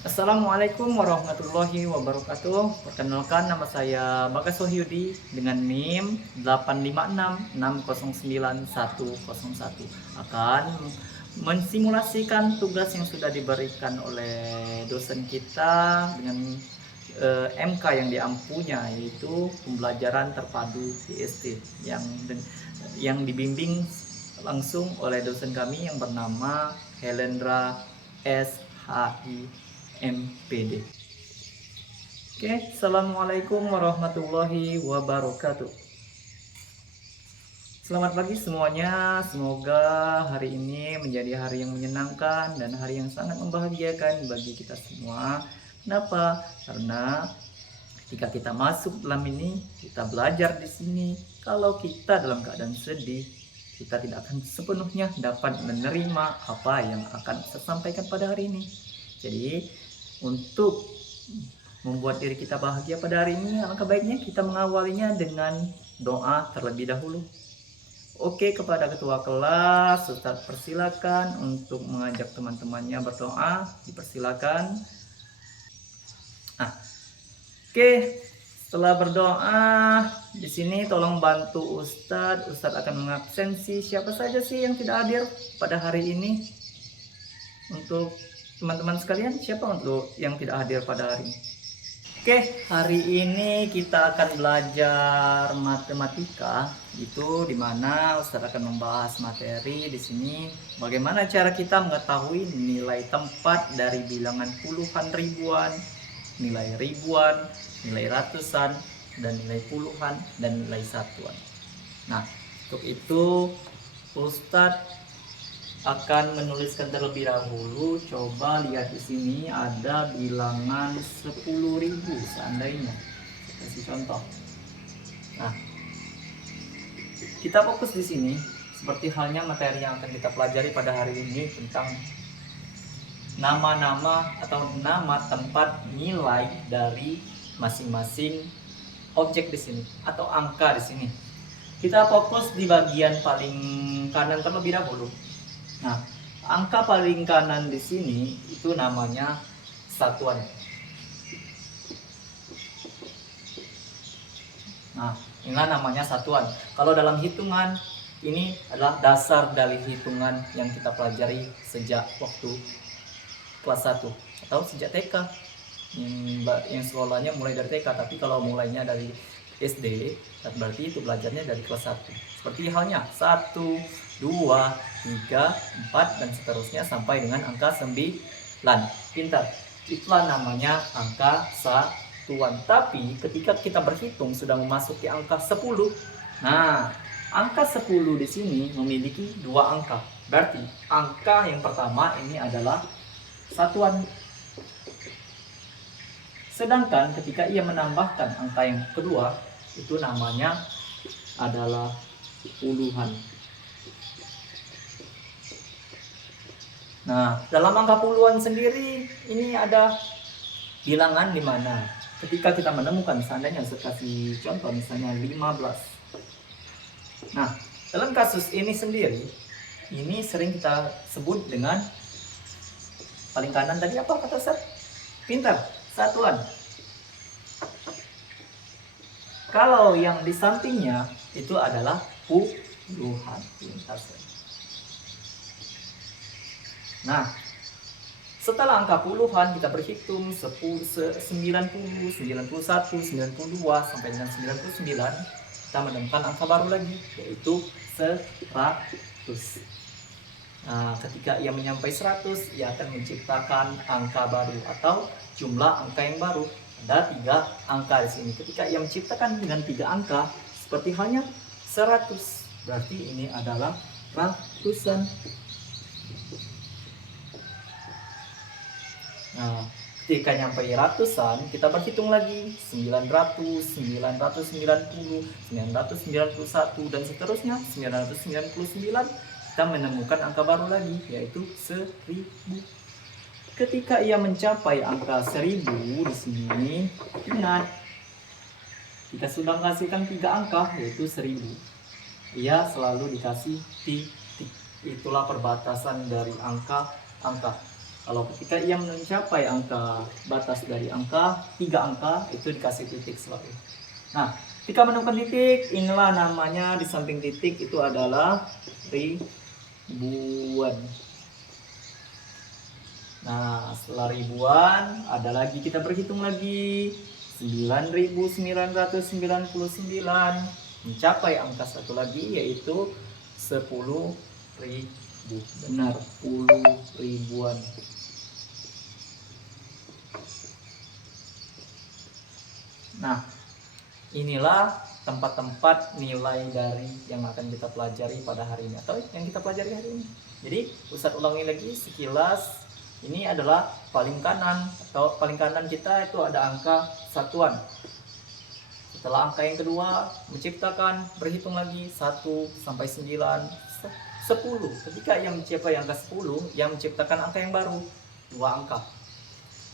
Assalamualaikum warahmatullahi wabarakatuh. Perkenalkan, nama saya Bagas Wahyudi dengan NIM 856609101. Akan mensimulasikan tugas yang sudah diberikan oleh dosen kita dengan MK yang diampunya, yaitu pembelajaran terpadu IST yang dibimbing langsung oleh dosen kami yang bernama Helendra SHI MPD. Oke, assalamualaikum warahmatullahi wabarakatuh. Selamat pagi semuanya. Semoga hari ini menjadi hari yang menyenangkan dan hari yang sangat membahagiakan bagi kita semua. Kenapa? Karena ketika kita masuk dalam ini, kita belajar di sini. Kalau kita dalam keadaan sedih, kita tidak akan sepenuhnya dapat menerima apa yang akan saya sampaikan pada hari ini. Jadi, untuk membuat diri kita bahagia pada hari ini, alangkah baiknya kita mengawalinya dengan doa terlebih dahulu. Oke, kepada ketua kelas, Ustadz persilakan untuk mengajak teman-temannya berdoa, dipersilakan. Oke, setelah berdoa, di sini tolong bantu Ustadz. Ustadz akan mengabsensi siapa saja sih yang tidak hadir pada hari ini. Untuk teman-teman sekalian, siapa untuk yang tidak hadir pada hari ini? Oke, hari ini kita akan belajar matematika, itu dimana Ustadz akan membahas materi di sini bagaimana cara kita mengetahui nilai tempat dari bilangan puluhan ribuan, nilai ribuan, nilai ratusan, dan nilai puluhan, dan nilai satuan. Nah, untuk itu Ustadz akan menuliskan terlebih dahulu. Coba lihat di sini ada bilangan 10.000 seandainya. Kasih contoh. Nah, kita fokus di sini seperti halnya materi yang akan kita pelajari pada hari ini tentang nama-nama atau nama tempat nilai dari masing-masing objek di sini atau angka di sini. Kita fokus di bagian paling kanan terlebih dahulu. Nah, angka paling kanan di sini itu namanya satuan. Nah, inilah namanya satuan. Kalau dalam hitungan, ini adalah dasar dari hitungan yang kita pelajari sejak waktu kelas 1 atau sejak TK. Yang sekolahnya mulai dari TK, tapi kalau mulainya dari SD, berarti itu belajarnya dari kelas 1. Seperti halnya 1, 2, 3, 4, dan seterusnya sampai dengan angka 9. Pintar. Itulah namanya angka satuan. Tapi ketika kita berhitung sudah memasuki angka 10. Nah, angka 10 di sini memiliki dua angka. Berarti angka yang pertama ini adalah satuan. Sedangkan ketika ia menambahkan angka yang kedua, itu namanya adalah puluhan. Nah, dalam angka puluhan sendiri ini ada bilangan di mana ketika kita menemukan, seandainya saya kasih contoh misalnya 15. Nah, dalam kasus ini sendiri, ini sering kita sebut dengan paling kanan tadi apa kata Ustaz? Pintar, satuan. Kalau yang di sampingnya itu adalah puluhan. Pintar. Nah, setelah angka puluhan kita berhitung 10, 90, 91, 92 sampai dengan 99, kita menemukan angka baru lagi, yaitu 100. Nah, ketika ia menyampai 100, ia akan menciptakan angka baru atau jumlah angka yang baru. Ada 3 angka di sini. Ketika ia menciptakan dengan 3 angka, seperti halnya 100, berarti ini adalah ratusan. Nah, ketika nyampe ratusan, kita berhitung lagi 900, 990, 991, dan seterusnya 999. Kita menemukan angka baru lagi, yaitu 1000. Ketika ia mencapai angka 1000 di sini, ingat, kita sudah menghasilkan 3 angka, yaitu 1000. Ia selalu dikasih titik. Itulah perbatasan dari angka-angka. Kalau ketika ia mencapai angka batas dari angka 3 angka, itu dikasih titik selalu. Nah, ketika menemukan titik, inilah namanya di samping titik itu adalah ribuan. Nah, setelah ribuan, ada lagi, kita berhitung lagi 9.999, mencapai angka satu lagi, yaitu 10.000. Benar, 10 ribuan. Nah, inilah tempat-tempat nilai dari yang akan kita pelajari pada hari ini, atau yang kita pelajari hari ini. Jadi Ustadz ulangi lagi sekilas. Ini adalah paling kanan, atau paling kanan kita itu ada angka satuan. Setelah angka yang kedua, menciptakan, berhitung lagi 1 sampai 9, 10. Ketika yang mencapai angka 10, yang menciptakan angka yang baru, 2 angka.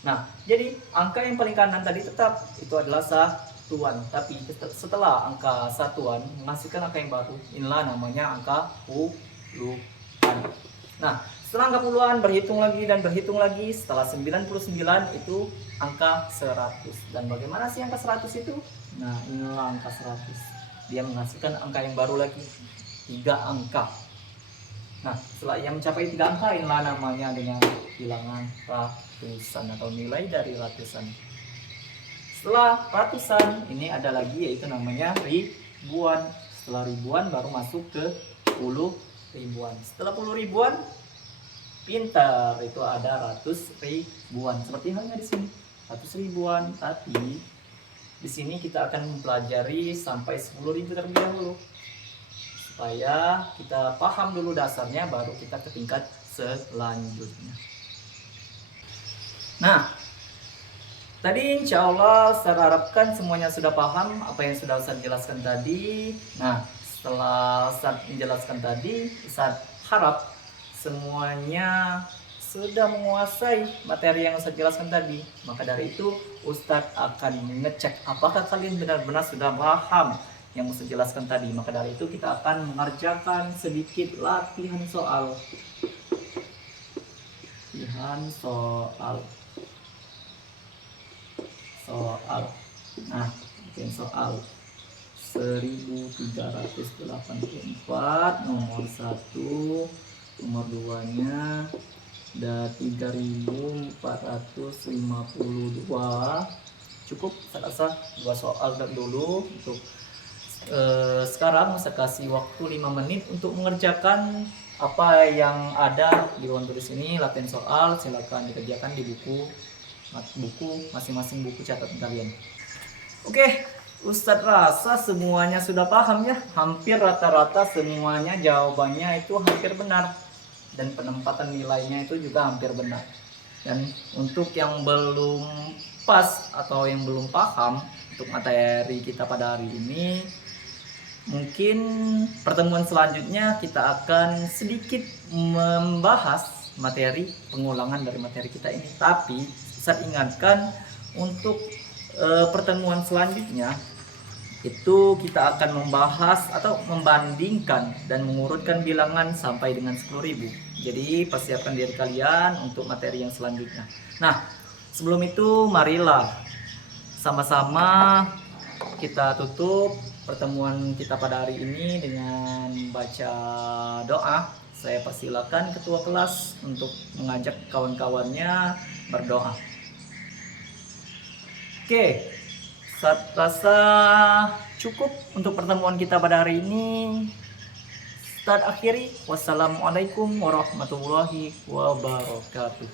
Nah, jadi angka yang paling kanan tadi tetap itu adalah satuan, tapi setelah angka satuan menghasilkan angka yang baru, inilah namanya angka puluhan. Nah, setelah angka puluhan berhitung lagi dan berhitung lagi, setelah 99 itu angka 100. Dan bagaimana sih angka 100 itu? Nah, inilah angka 100. Dia menghasilkan angka yang baru lagi, 3 angka. Nah, setelah ia mencapai 3 angka, inilah namanya dengan bilangan ratusan atau nilai dari ratusan. Setelah ratusan, ini ada lagi, yaitu namanya ribuan. Setelah ribuan baru masuk ke 10 ribuan. Setelah 10 ribuan, pintar, itu ada ratus ribuan. Seperti halnya di sini, ratus ribuan. Tapi di sini kita akan mempelajari sampai 10.000 terlebih dahulu, supaya kita paham dulu dasarnya, baru kita ke tingkat selanjutnya. Nah, tadi insya Allah saya harapkan semuanya sudah paham apa yang sudah Ustaz jelaskan tadi. Nah, setelah Ustaz menjelaskan tadi, Ustaz harap semuanya sudah menguasai materi yang Ustaz jelaskan tadi. Maka dari itu Ustaz akan mengecek apakah kalian benar-benar sudah paham yang Ustaz jelaskan tadi. Maka dari itu kita akan mengerjakan sedikit latihan soal. Nah, bikin soal 1384, nomor 1, nomor 2 nya ada 3452. Cukup, saya rasa 2 soal dulu. Untuk sekarang saya kasih waktu 5 menit untuk mengerjakan apa yang ada di ruang tulis ini. Latihan soal silakan dikerjakan di buku masing-masing, buku catatan kalian. Oke, Ustadz rasa semuanya sudah paham ya. Hampir rata-rata semuanya jawabannya itu hampir benar, dan penempatan nilainya itu juga hampir benar. Dan untuk yang belum pas atau yang belum paham untuk materi kita pada hari ini, mungkin pertemuan selanjutnya kita akan sedikit membahas materi pengulangan dari materi kita ini. Tapi saya ingatkan untuk pertemuan selanjutnya itu kita akan membahas atau membandingkan dan mengurutkan bilangan sampai dengan 10.000. Jadi persiapkan diri kalian untuk materi yang selanjutnya. Nah, sebelum itu marilah sama-sama kita tutup pertemuan kita pada hari ini dengan baca doa. Saya persilakan ketua kelas untuk mengajak kawan-kawannya berdoa. Oke, saya rasa cukup untuk pertemuan kita pada hari ini. Start akhiri. Wassalamualaikum warahmatullahi wabarakatuh.